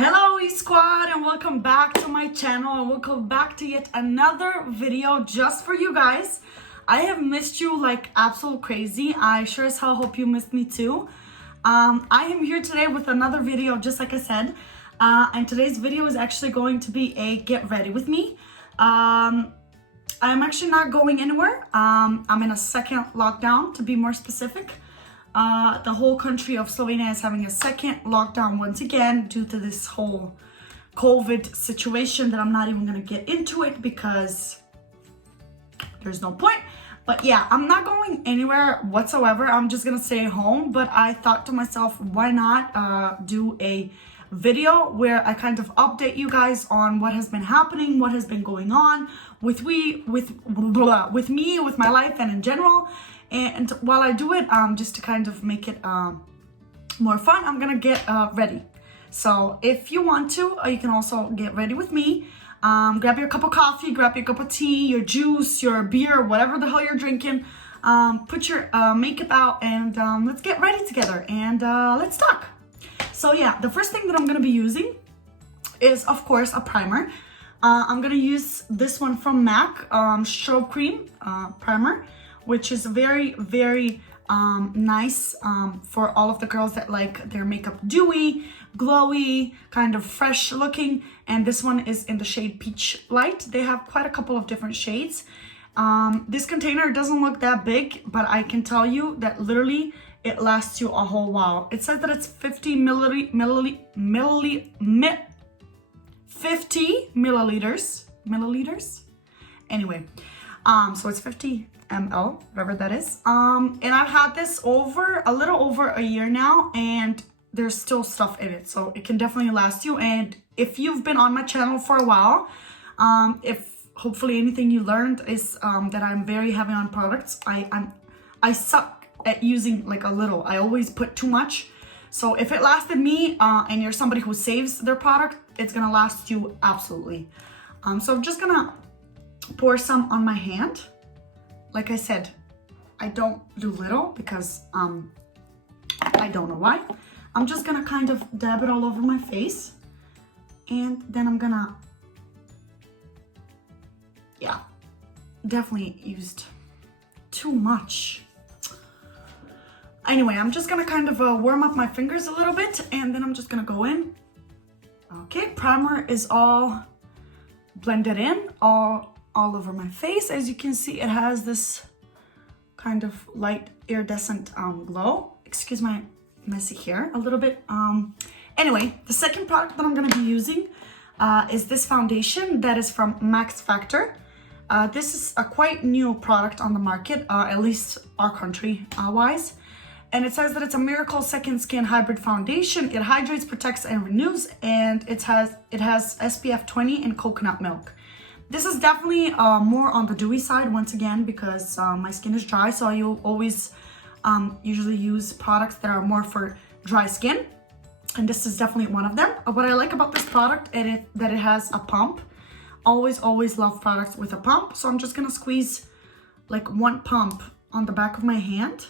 Hello squad, and welcome back to my channel, and welcome back to yet another video just for you guys. I have missed you like absolute crazy. I sure as hell hope you missed me too. I am here today with another video, just like I said, and today's video is actually going to be a get ready with me. I'm actually not going anywhere. I'm in a second lockdown, to be more specific. The whole country of Slovenia is having a second lockdown once again due to this whole COVID situation that I'm not even going to get into it because there's no point. But yeah, I'm not going anywhere whatsoever. I'm just going to stay home. But I thought to myself, why not do a video where I kind of update you guys on what has been happening, what has been going on with me, with my life and in general. And while I do it, just to kind of make it more fun, I'm gonna get ready. So if you want to, you can also get ready with me. Grab your cup of coffee, grab your cup of tea, your juice, your beer, whatever the hell you're drinking. Put your makeup out and let's get ready together and let's talk. So yeah, the first thing that I'm gonna be using is, of course, a primer. I'm gonna use this one from MAC, Strobe Cream Primer, which is very, very nice for all of the girls that like their makeup dewy, glowy, kind of fresh looking. And this one is in the shade Peach Light. They have quite a couple of different shades. This container doesn't look that big, but I can tell you that literally it lasts you a whole while. It says that it's 50 milliliters. Anyway, so it's 50 ml, whatever that is. And I've had this a little over a year now, and there's still stuff in it, so it can definitely last you. And if you've been on my channel for a while, if hopefully anything you learned is that I'm very heavy on products. I suck at using like a little. I always put too much. So if it lasted me and you're somebody who saves their product, it's gonna last you absolutely. So I'm just gonna pour some on my hand. Like I said, I don't do little because I don't know why. I'm just gonna kind of dab it all over my face, and then I'm gonna, yeah, definitely used too much. Anyway, I'm just gonna kind of warm up my fingers a little bit, and then I'm just gonna go in. Okay, primer is all blended in, all over my face. As you can see, it has this kind of light iridescent glow. Excuse my messy hair a little bit. Anyway, the second product that I'm going to be using is this foundation that is from Max Factor. This is a quite new product on the market, at least our country wise. And it says that it's a Miracle Second Skin Hybrid Foundation. It hydrates, protects, and renews, and it has SPF 20 and coconut milk. This is definitely more on the dewy side, once again, because my skin is dry, so I always usually use products that are more for dry skin, and this is definitely one of them. What I like about this product is that it has a pump. Always love products with a pump, so I'm just gonna squeeze like one pump on the back of my hand,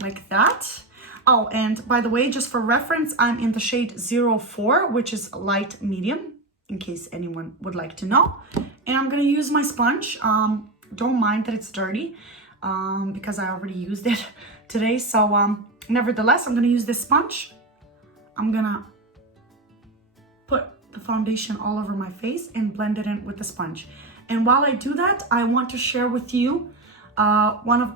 like that. Oh, and by the way, just for reference, I'm in the shade 04, which is light medium, in case anyone would like to know. And I'm gonna use my sponge. Don't mind that it's dirty because I already used it today. So nevertheless, I'm gonna use this sponge. I'm gonna put the foundation all over my face and blend it in with the sponge. And while I do that, I want to share with you one of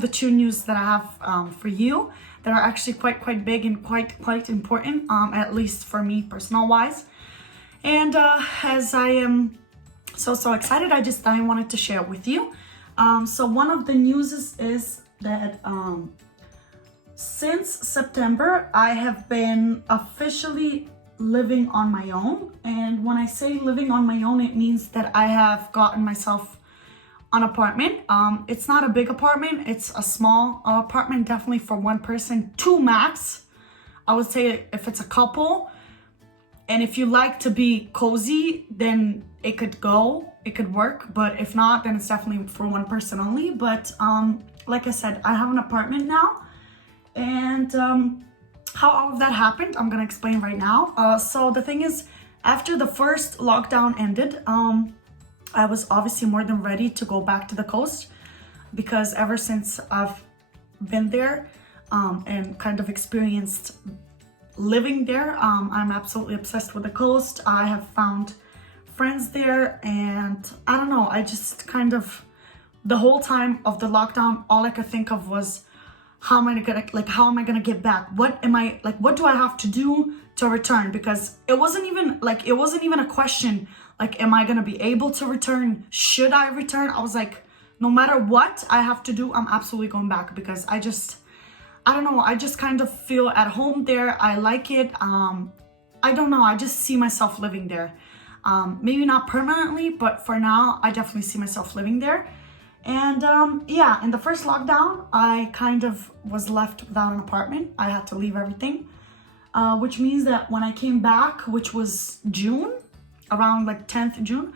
the two news that I have for you that are actually quite big and quite important, at least for me personal wise. And as I am so excited, I wanted to share it with you. So one of the news is that since September, I have been officially living on my own. And when I say living on my own, it means that I have gotten myself an apartment. It's not a big apartment. It's a small apartment, definitely for one person, two max. I would say if it's a couple, and if you like to be cozy, then it could work. But if not, then it's definitely for one person only. But like I said, I have an apartment now, and how all of that happened, I'm gonna explain right now. So the thing is, after the first lockdown ended, I was obviously more than ready to go back to the coast, because ever since I've been there and kind of experienced living there, I'm absolutely obsessed with the coast. I have found friends there, and I don't know, I just kind of, the whole time of the lockdown, all I could think of was, how am I gonna get back? What do I have to do to return? Because it wasn't even a question, like, am I gonna be able to return? Should I return? I was like, no matter what I have to do, I'm absolutely going back, because I don't know, I just kind of feel at home there. I like it. I don't know, I just see myself living there. Maybe not permanently, but for now, I definitely see myself living there. And yeah, in the first lockdown, I kind of was left without an apartment. I had to leave everything, which means that when I came back, which was June, around like 10th June,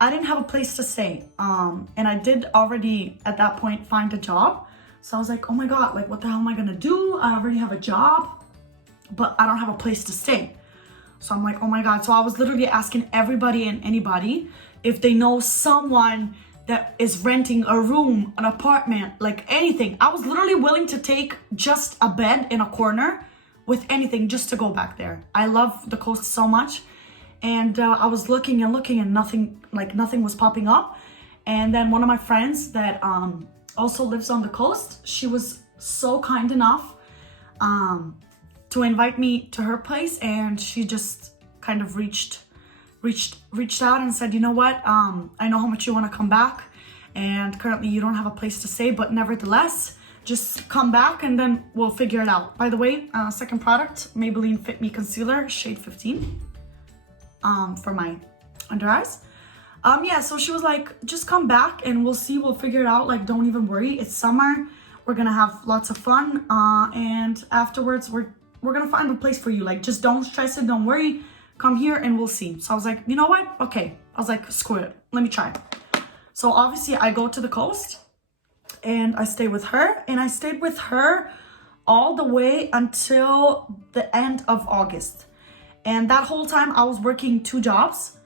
I didn't have a place to stay. And I did already at that point find a job. So I was like, oh my God, like, what the hell am I gonna do? I already have a job, but I don't have a place to stay. So I'm like, oh my God. So I was literally asking everybody and anybody if they know someone that is renting a room, an apartment, like anything. I was literally willing to take just a bed in a corner with anything just to go back there. I love the coast so much. And I was looking and looking, and nothing was popping up. And then one of my friends that also lives on the coast, she was so kind enough to invite me to her place, and she just kind of reached out and said, you know what, I know how much you want to come back, and currently you don't have a place to stay, but nevertheless, just come back and then we'll figure it out. By the way, second product, Maybelline Fit Me Concealer, shade 15, for my under eyes. Yeah, so she was like, just come back and we'll see, we'll figure it out. Like, don't even worry, it's summer, we're gonna have lots of fun, and afterwards we're gonna find a place for you. Like, just don't stress it, don't worry, come here and we'll see. So I was like, you know what, okay. I was like, screw it, let me try. So obviously I go to the coast and I stay with her, and I stayed with her all the way until the end of August. And that whole time I was working 2 jobs.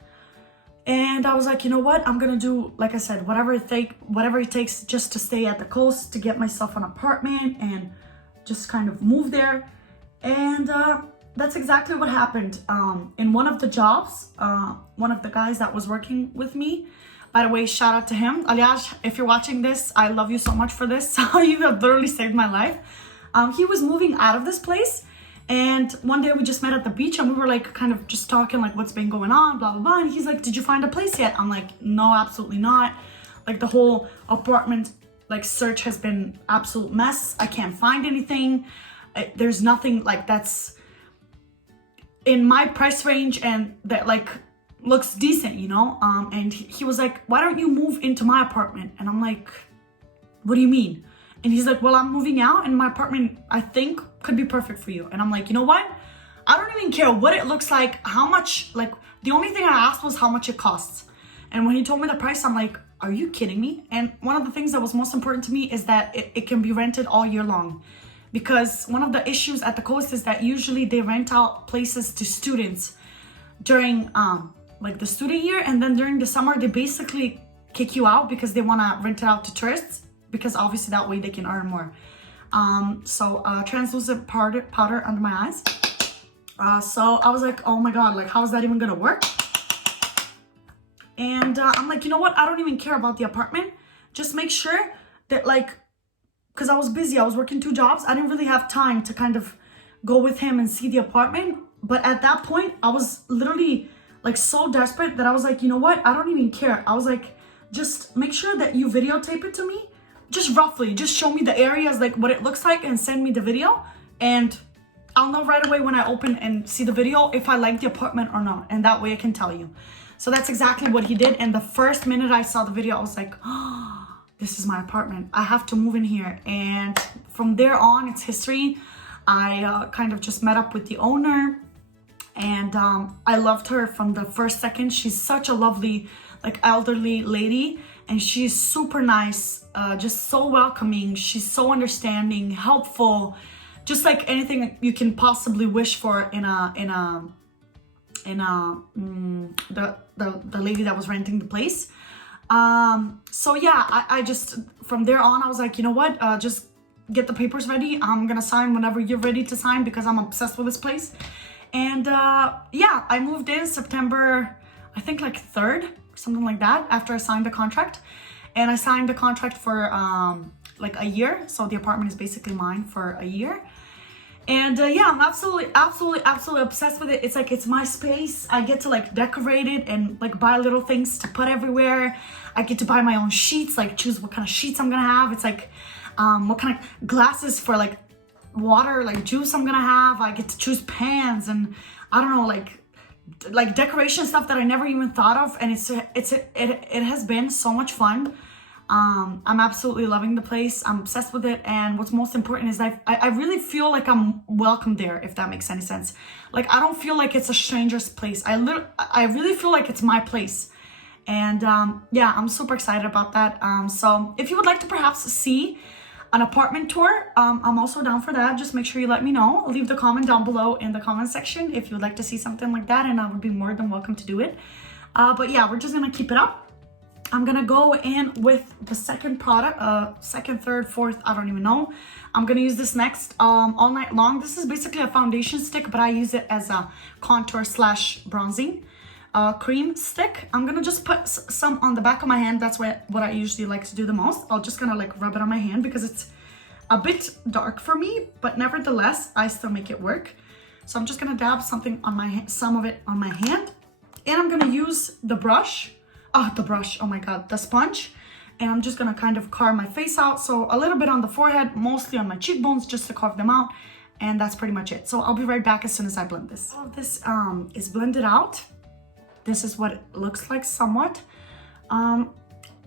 And I was like, you know what, I'm gonna do, like I said, whatever it takes just to stay at the coast, to get myself an apartment and just kind of move there. And that's exactly what happened. In one of the jobs, one of the guys that was working with me, by the way, shout out to him. Aliaj, if you're watching this, I love you so much for this. You have literally saved my life. He was moving out of this place. And one day we just met at the beach, and we were like kind of just talking like what's been going on, blah, blah, blah. And he's like, did you find a place yet? I'm like, no, absolutely not. Like, the whole apartment like search has been absolute mess. I can't find anything. There's nothing like that's in my price range and that like looks decent, you know? And he was like, why don't you move into my apartment? And I'm like, what do you mean? And he's like, well, I'm moving out and my apartment, I think, could be perfect for you. And I'm like, you know what? I don't even care what it looks like, how much, like, the only thing I asked was how much it costs. And when he told me the price, I'm like, are you kidding me? And one of the things that was most important to me is that it can be rented all year long. Because one of the issues at the coast is that usually they rent out places to students during like the student year. And then during the summer, they basically kick you out because they want to rent it out to tourists. Because obviously that way they can earn more. So translucent powder under my eyes. So I was like, oh my God, like, how is that even gonna work? And I'm like, you know what? I don't even care about the apartment. Just make sure that, like, because I was busy, I was working 2 jobs. I didn't really have time to kind of go with him and see the apartment. But at that point, I was literally like so desperate that I was like, you know what? I don't even care. I was like, just make sure that you videotape it to me. Just roughly, just show me the areas, like what it looks like, and send me the video. And I'll know right away when I open and see the video if I like the apartment or not. And that way I can tell you. So that's exactly what he did. And the first minute I saw the video, I was like, oh, this is my apartment. I have to move in here. And from there on, it's history. I kind of just met up with the owner. And I loved her from the first second. She's such a lovely, like, elderly lady. And she's super nice, just so welcoming. She's so understanding, helpful. just like anything you can possibly wish for in the lady that was renting the place. So yeah, I just, from there on, I was like, you know what, just get the papers ready. I'm gonna sign whenever you're ready to sign, because I'm obsessed with this place. And yeah, I moved in September, I think like 3rd, something like that, after I signed the contract. And I signed the contract for like a year. So the apartment is basically mine for a year. And yeah, I'm absolutely obsessed with it. It's like, it's my space. I get to like decorate it and like buy little things to put everywhere. I get to buy my own sheets, like choose what kind of sheets I'm gonna have. It's like what kind of glasses for like water, like juice I'm gonna have. I get to choose pans and I don't know, like decoration stuff that I never even thought of. And it has been so much fun. I'm absolutely loving the place. I'm obsessed with it. And what's most important is I really feel like I'm welcome there, if that makes any sense. Like, I don't feel like it's a stranger's place. I really feel like it's my place. And yeah, I'm super excited about that. So if you would like to perhaps see an apartment tour, I'm also down for that. Just make sure you let me know. Leave the comment down below in the comment section if you would like to see something like that, and I would be more than welcome to do it. But yeah, we're just gonna keep it up. I'm gonna go in with the second product, second, third, fourth, I don't even know. I'm gonna use this next all night long. This is basically a foundation stick, but I use it as a contour slash bronzing cream stick. I'm gonna just put some on the back of my hand. That's what I usually like to do the most. I'm just gonna like rub it on my hand because it's a bit dark for me, but nevertheless, I still make it work. So I'm just gonna dab something on my some of it on my hand, and I'm gonna use the brush. Oh my god, the sponge. And I'm just gonna kind of carve my face out. So a little bit on the forehead, mostly on my cheekbones, just to carve them out. And that's pretty much it. So I'll be right back as soon as I blend this. All of this is blended out. This is what it looks like somewhat.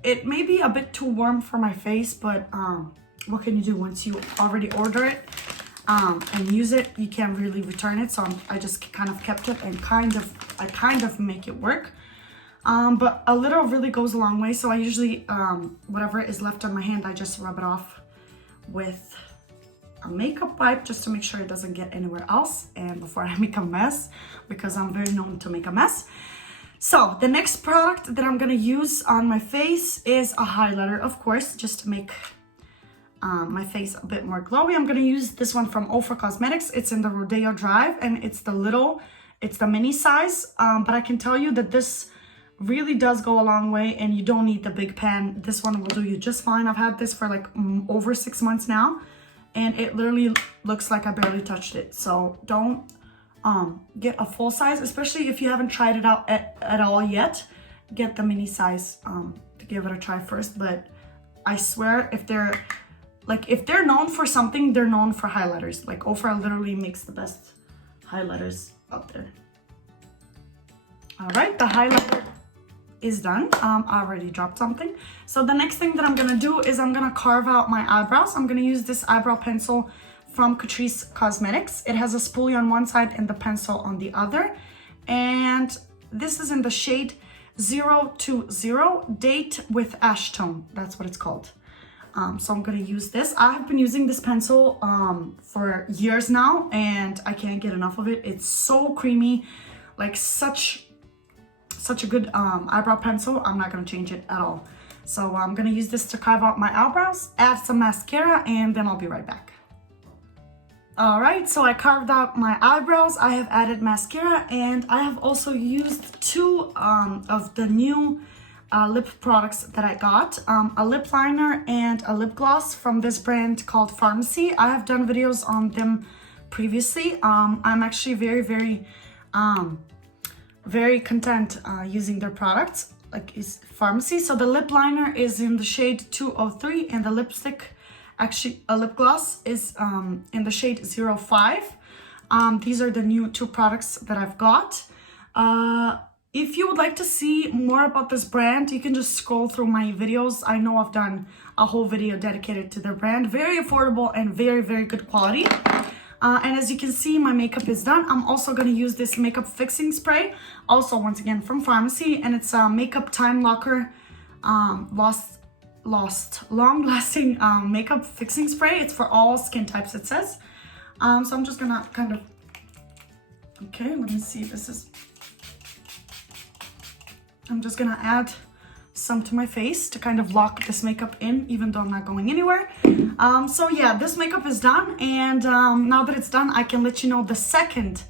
It may be a bit too warm for my face, but what can you do once you already order it and use it? You can't really return it. So I just kind of kept it and I kind of make it work. But a little really goes a long way. So I usually, whatever is left on my hand, I just rub it off with a makeup wipe just to make sure it doesn't get anywhere else. And before I make a mess, because I'm very known to make a mess. So the next product that I'm gonna use on my face is a highlighter, of course, just to make my face a bit more glowy. I'm gonna use this one from Ofra Cosmetics. It's in the Rodeo Drive, and it's the mini size. But I can tell you that this really does go a long way, and you don't need the big pan. This one will do you just fine. I've had this for like over 6 months now, and it literally looks like I barely touched it. So don't get a full size, especially if you haven't tried it out at all yet. Get the mini size to give it a try first. But I swear, if they're known for something, they're known for highlighters. Like Ofra literally makes the best highlighters out there. All right, the highlighter is done. I already dropped something. So the next thing that I'm gonna do is I'm gonna carve out my eyebrows. I'm gonna use this eyebrow pencil from Catrice Cosmetics. It has a spoolie on one side and the pencil on the other. And this is in the shade 020 Date with Ash Tone. That's what it's called. So I'm gonna use this. I have been using this pencil for years now, and I can't get enough of it. It's so creamy, like such a good eyebrow pencil. I'm not gonna change it at all. So I'm gonna use this to carve out my eyebrows, add some mascara, and then I'll be right back. All right, so I carved out my eyebrows. I have added mascara, and I have also used two of the new lip products that I got. A lip liner and a lip gloss from this brand called Pharmacy. I have done videos on them previously. I'm actually very content using their products, like is Pharmacy. So the lip liner is in the shade 203, and the lipstick, actually a lip gloss, is in the shade 05. These are the new two products that I've got. If you would like to see more about this brand, you can just scroll through my videos. I know I've done a whole video dedicated to their brand. Very affordable and very good quality. And as you can see, my makeup is done. I'm also going to use this makeup fixing spray, also once again from Pharmacy, and it's a makeup time locker long lasting makeup fixing spray. It's for all skin types, it says. So I'm just gonna kind of, okay, let me see, I'm just gonna add some to my face to kind of lock this makeup in, even though I'm not going anywhere. So yeah, this makeup is done, and now that it's done, I can let you know the second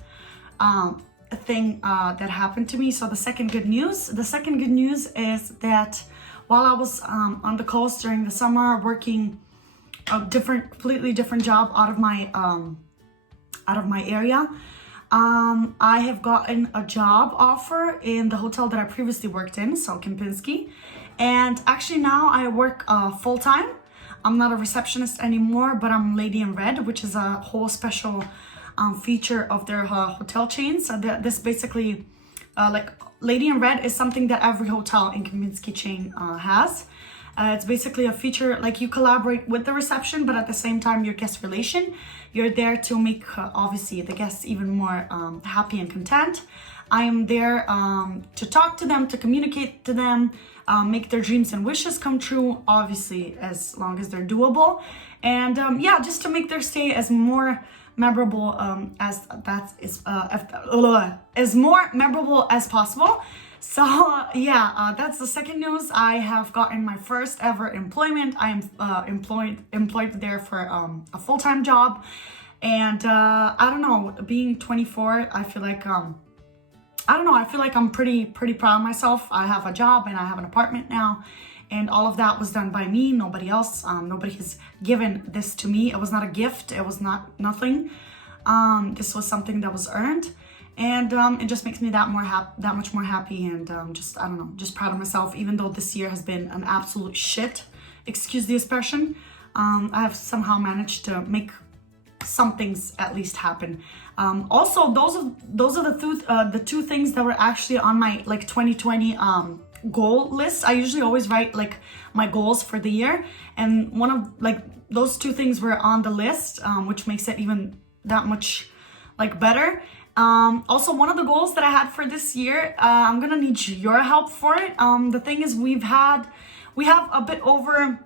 thing that happened to me. So the second good news is that while I was on the coast during the summer working a completely different job out of my area, I have gotten a job offer in the hotel that I previously worked in, so Kempinski. And actually now I work full-time. I'm not a receptionist anymore, but I'm Lady in Red, which is a whole special feature of their hotel chain. So this basically, like Lady in Red is something that every hotel in Kempinski chain has. It's basically a feature, like you collaborate with the reception, but at the same time, your guest relation. You're there to make, obviously, the guests even more happy and content. I am there to talk to them, to communicate to them, make their dreams and wishes come true, obviously, as long as they're doable. And yeah, just to make their stay as more memorable as more memorable as possible. So yeah, that's the second news. I have gotten my first ever employment. I am employed there for a full-time job, and I don't know, being 24, I feel like I don't know, I feel like I'm pretty proud of myself. I have a job and I have an apartment now, and all of that was done by me, nobody else. Nobody has given this to me. It was not a gift. It was nothing. This was something that was earned. And it just makes me that much more happy, and just, I don't know, just proud of myself. Even though this year has been an absolute shit, excuse the expression, I have somehow managed to make some things at least happen. Also, those are the two things that were actually on my like 2020 goal list. I usually always write like my goals for the year, and one of like those two things were on the list, which makes it even that much like better. Also, one of the goals that I had for this year, I'm gonna need your help for it. The thing is, we have a bit over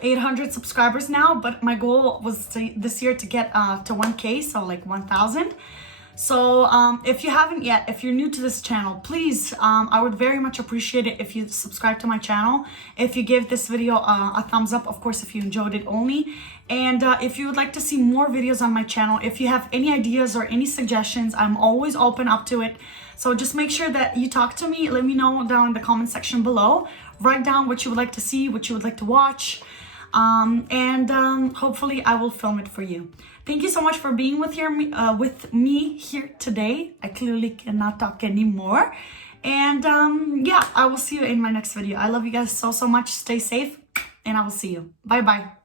800 subscribers now, but my goal was this year to get to 1K, so like 1,000. So if you haven't yet, if you're new to this channel, please, I would very much appreciate it if you subscribe to my channel, if you give this video a thumbs up, of course, if you enjoyed it only. And if you would like to see more videos on my channel, if you have any ideas or any suggestions, I'm always open up to it. So just make sure that you talk to me. Let me know down in the comment section below. Write down what you would like to see, what you would like to watch. And hopefully I will film it for you. Thank you so much for being with me here today. I clearly cannot talk anymore. And yeah, I will see you in my next video. I love you guys so much. Stay safe, and I will see you. Bye bye.